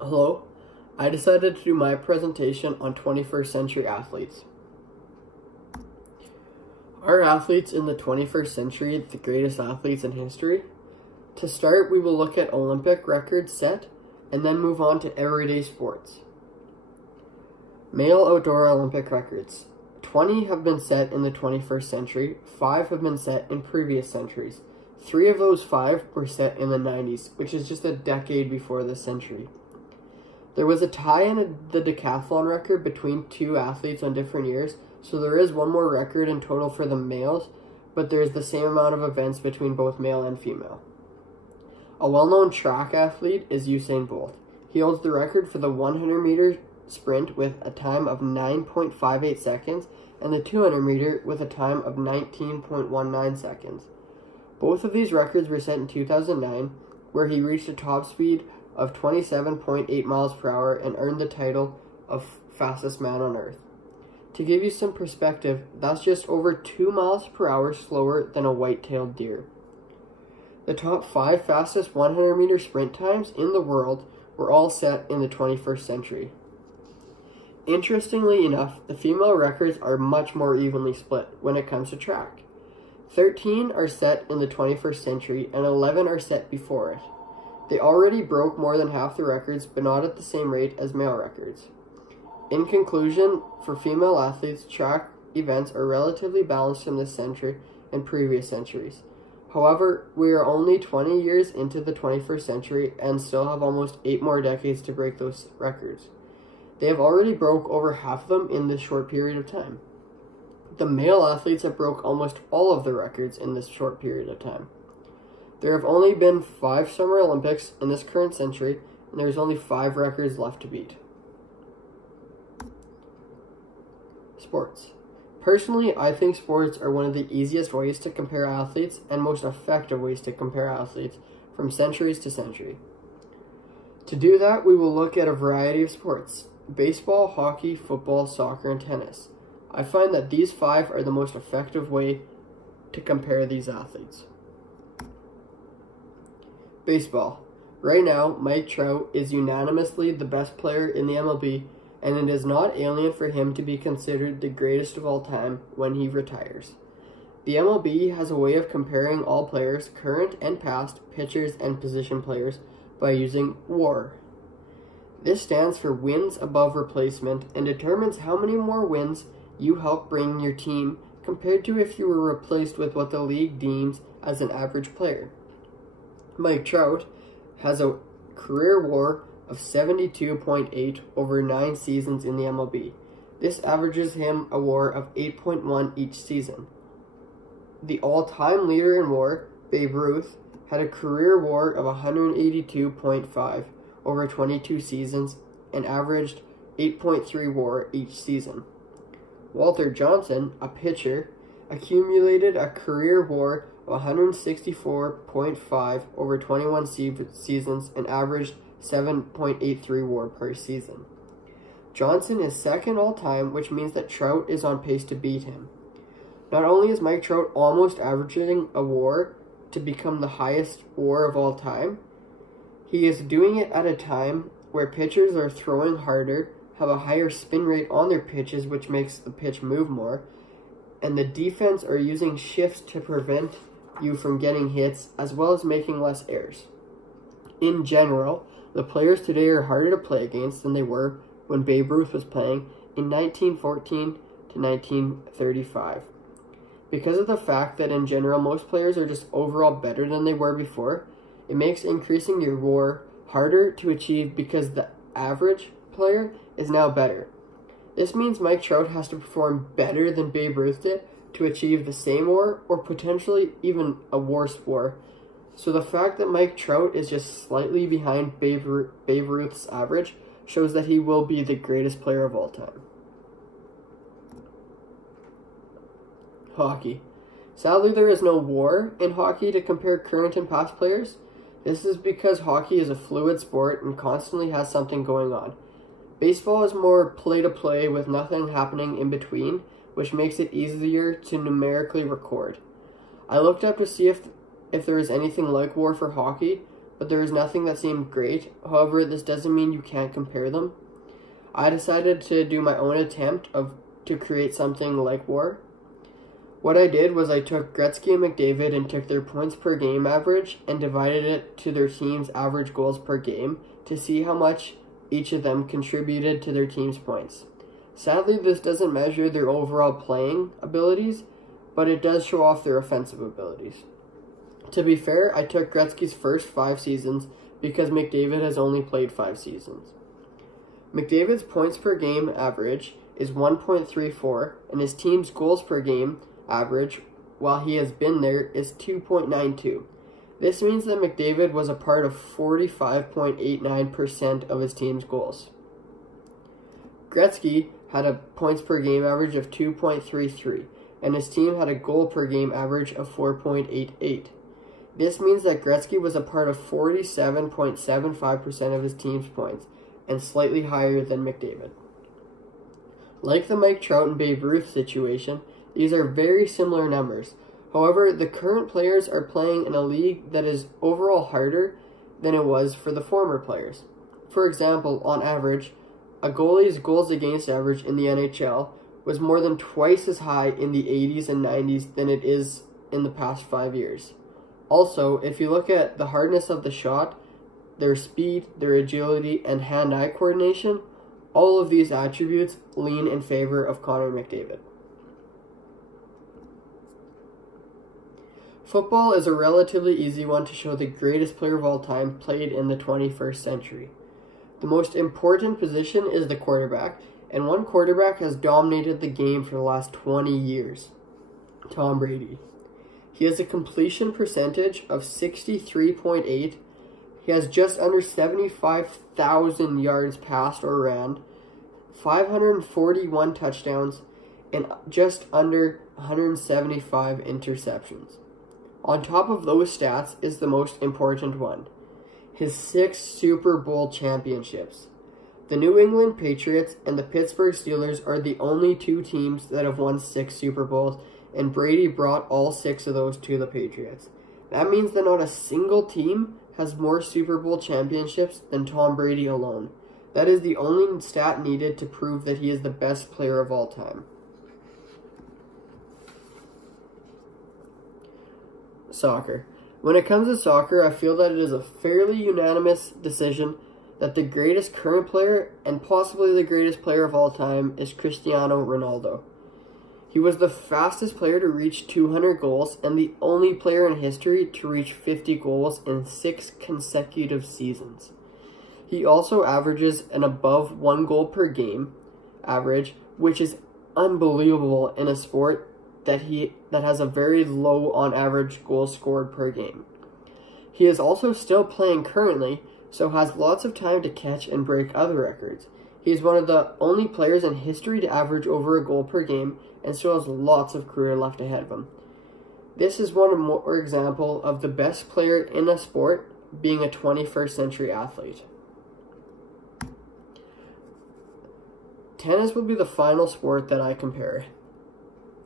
Hello, I decided to do my presentation on 21st century athletes. Are athletes in the 21st century the greatest athletes in history? To start, we will look at Olympic records set and then move on to everyday sports. Male outdoor Olympic records. 20 have been set in the 21st century, 5 have been set in previous centuries. 3 of those 5 were set in the 90s, which is just a decade before this century. There was a tie in the decathlon record between 2 athletes on different years, so there is one more record in total for the males, but there is the same amount of events between both male and female. A well-known track athlete is Usain Bolt. He holds the record for the 100-meter sprint with a time of 9.58 seconds and the 200-meter with a time of 19.19 seconds. Both of these records were set in 2009, where he reached a top speed of 27.8 miles per hour and earned the title of fastest man on earth. To give you some perspective, that's just over 2 miles per hour slower than a white-tailed deer. The top 5 fastest 100-meter sprint times in the world were all set in the 21st century. Interestingly enough, the female records are much more evenly split when it comes to track. 13 are set in the 21st century and 11 are set before it. They already broke more than half the records, but not at the same rate as male records. In conclusion, for female athletes, track events are relatively balanced in this century and previous centuries. However, we are only 20 years into the 21st century and still have almost 8 more decades to break those records. They have already broke over half of them in this short period of time. The male athletes have broke almost all of the records in this short period of time. There have only been 5 Summer Olympics in this current century, and there is only 5 records left to beat. Sports. Personally, I think sports are one of the easiest ways to compare athletes and most effective ways to compare athletes from centuries to century. To do that, we will look at a variety of sports: baseball, hockey, football, soccer, and tennis. I find that these 5 are the most effective way to compare these athletes. Baseball. Right now, Mike Trout is unanimously the best player in the MLB, and it is not alien for him to be considered the greatest of all time when he retires. The MLB has a way of comparing all players, current and past, pitchers and position players, by using WAR. This stands for wins above replacement and determines how many more wins you help bring your team compared to if you were replaced with what the league deems as an average player. Mike Trout has a career WAR of 72.8 over 9 seasons in the MLB. This averages him a WAR of 8.1 each season. The all-time leader in WAR, Babe Ruth, had a career WAR of 182.5 over 22 seasons and averaged 8.3 WAR each season. Walter Johnson, a pitcher, accumulated a career WAR of 164.5 over 21 seasons and averaged 7.83 WAR per season. Johnson is second all-time, which means that Trout is on pace to beat him. Not only is Mike Trout almost averaging a WAR to become the highest WAR of all time, he is doing it at a time where pitchers are throwing harder, have a higher spin rate on their pitches, which makes the pitch move more, and the defense are using shifts to prevent you from getting hits, as well as making less errors. In general, the players today are harder to play against than they were when Babe Ruth was playing in 1914 to 1935. Because of the fact that in general most players are just overall better than they were before, it makes increasing your WAR harder to achieve because the average player is now better. This means Mike Trout has to perform better than Babe Ruth did to achieve the same WAR or potentially even a worse WAR. So the fact that Mike Trout is just slightly behind Babe Ruth's average shows that he will be the greatest player of all time. Hockey. Sadly, there is no WAR in hockey to compare current and past players. This is because hockey is a fluid sport and constantly has something going on. Baseball is more play-to-play with nothing happening in between, which makes it easier to numerically record. I looked up to see if there is anything like WAR for hockey, but there was nothing that seemed great. However, this doesn't mean you can't compare them. I decided to do my own attempt to create something like WAR. What I did was I took Gretzky and McDavid and took their points per game average and divided it to their team's average goals per game to see how much each of them contributed to their team's points. Sadly, this doesn't measure their overall playing abilities, but it does show off their offensive abilities. To be fair, I took Gretzky's first 5 seasons because McDavid has only played 5 seasons. McDavid's points per game average is 1.34, and his team's goals per game average, while he has been there, is 2.92. This means that McDavid was a part of 45.89% of his team's goals. Gretzky had a points per game average of 2.33, and his team had a goal per game average of 4.88. This means that Gretzky was a part of 47.75% of his team's points, and slightly higher than McDavid. Like the Mike Trout and Babe Ruth situation, these are very similar numbers. However, the current players are playing in a league that is overall harder than it was for the former players. For example, on average, a goalie's goals against average in the NHL was more than twice as high in the 80s and 90s than it is in the past 5 years. Also, if you look at the hardness of the shot, their speed, their agility, and hand-eye coordination, all of these attributes lean in favor of Connor McDavid. Football is a relatively easy one to show the greatest player of all time played in the 21st century. The most important position is the quarterback, and one quarterback has dominated the game for the last 20 years. Tom Brady. He has a completion percentage of 63.8. He has just under 75,000 yards passed or ran, 541 touchdowns, and just under 175 interceptions. On top of those stats is the most important one, his 6 Super Bowl championships. The New England Patriots and the Pittsburgh Steelers are the only 2 teams that have won 6 Super Bowls, and Brady brought all 6 of those to the Patriots. That means that not a single team has more Super Bowl championships than Tom Brady alone. That is the only stat needed to prove that he is the best player of all time. Soccer. When it comes to soccer, I feel that it is a fairly unanimous decision that the greatest current player and possibly the greatest player of all time is Cristiano Ronaldo. He was the fastest player to reach 200 goals and the only player in history to reach 50 goals in 6 consecutive seasons. He also averages an above 1 goal per game average, which is unbelievable in a sport that has a very low on average goals scored per game. He is also still playing currently, so has lots of time to catch and break other records. He is one of the only players in history to average over a goal per game and still has lots of career left ahead of him. This is one more example of the best player in a sport being a 21st century athlete. Tennis will be the final sport that I compare.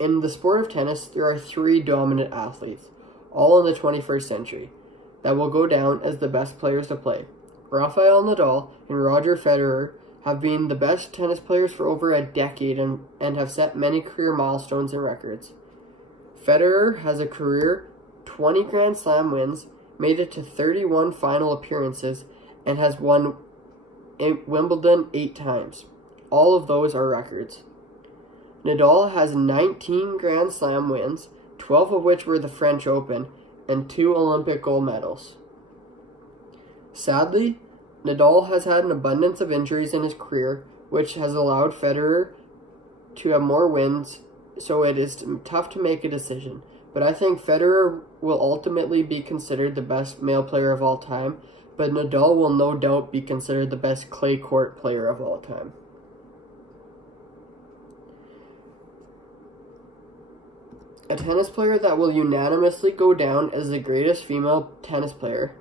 In the sport of tennis, there are 3 dominant athletes, all in the 21st century, that will go down as the best players to play. Rafael Nadal and Roger Federer have been the best tennis players for over a decade and have set many career milestones and records. Federer has a career 20 Grand Slam wins, made it to 31 final appearances, and has won Wimbledon 8 times. All of those are records. Nadal has 19 Grand Slam wins, 12 of which were the French Open, and 2 Olympic gold medals. Sadly, Nadal has had an abundance of injuries in his career, which has allowed Federer to have more wins, so it is tough to make a decision. But I think Federer will ultimately be considered the best male player of all time, but Nadal will no doubt be considered the best clay court player of all time. A tennis player that will unanimously go down as the greatest female tennis player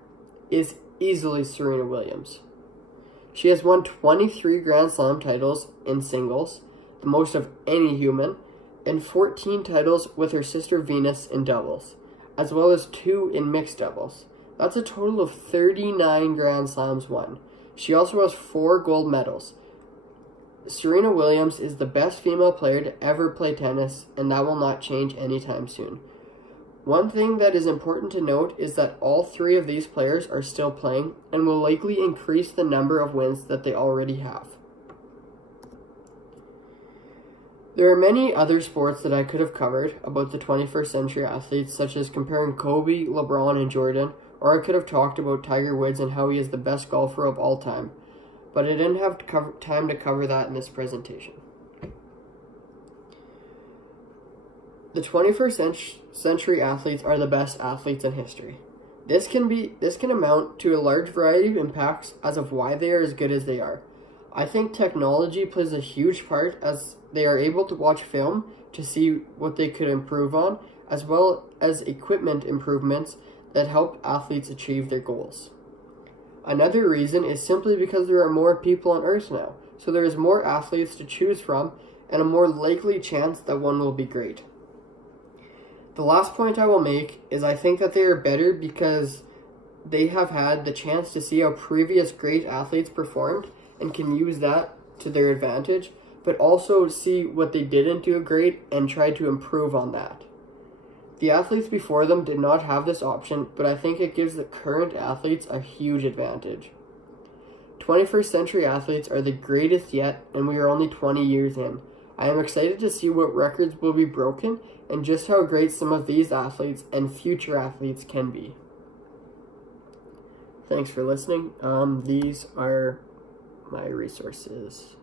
is easily Serena Williams. She has won 23 Grand Slam titles in singles, the most of any human, and 14 titles with her sister Venus in doubles, as well as 2 in mixed doubles. That's a total of 39 Grand Slams won. She also has 4 gold medals. Serena Williams is the best female player to ever play tennis, and that will not change anytime soon. One thing that is important to note is that all 3 of these players are still playing and will likely increase the number of wins that they already have. There are many other sports that I could have covered about the 21st century athletes, such as comparing Kobe, LeBron, and Jordan, or I could have talked about Tiger Woods and how he is the best golfer of all time, but I didn't have time to cover that in this presentation. The 21st century athletes are the best athletes in history. This can amount to a large variety of impacts as of why they are as good as they are. I think technology plays a huge part, as they are able to watch film to see what they could improve on, as well as equipment improvements that help athletes achieve their goals. Another reason is simply because there are more people on Earth now, so there is more athletes to choose from and a more likely chance that one will be great. The last point I will make is I think that they are better because they have had the chance to see how previous great athletes performed and can use that to their advantage, but also see what they didn't do great and try to improve on that. The athletes before them did not have this option, but I think it gives the current athletes a huge advantage. 21st century athletes are the greatest yet, and we are only 20 years in. I am excited to see what records will be broken and just how great some of these athletes and future athletes can be. Thanks for listening. These are my resources.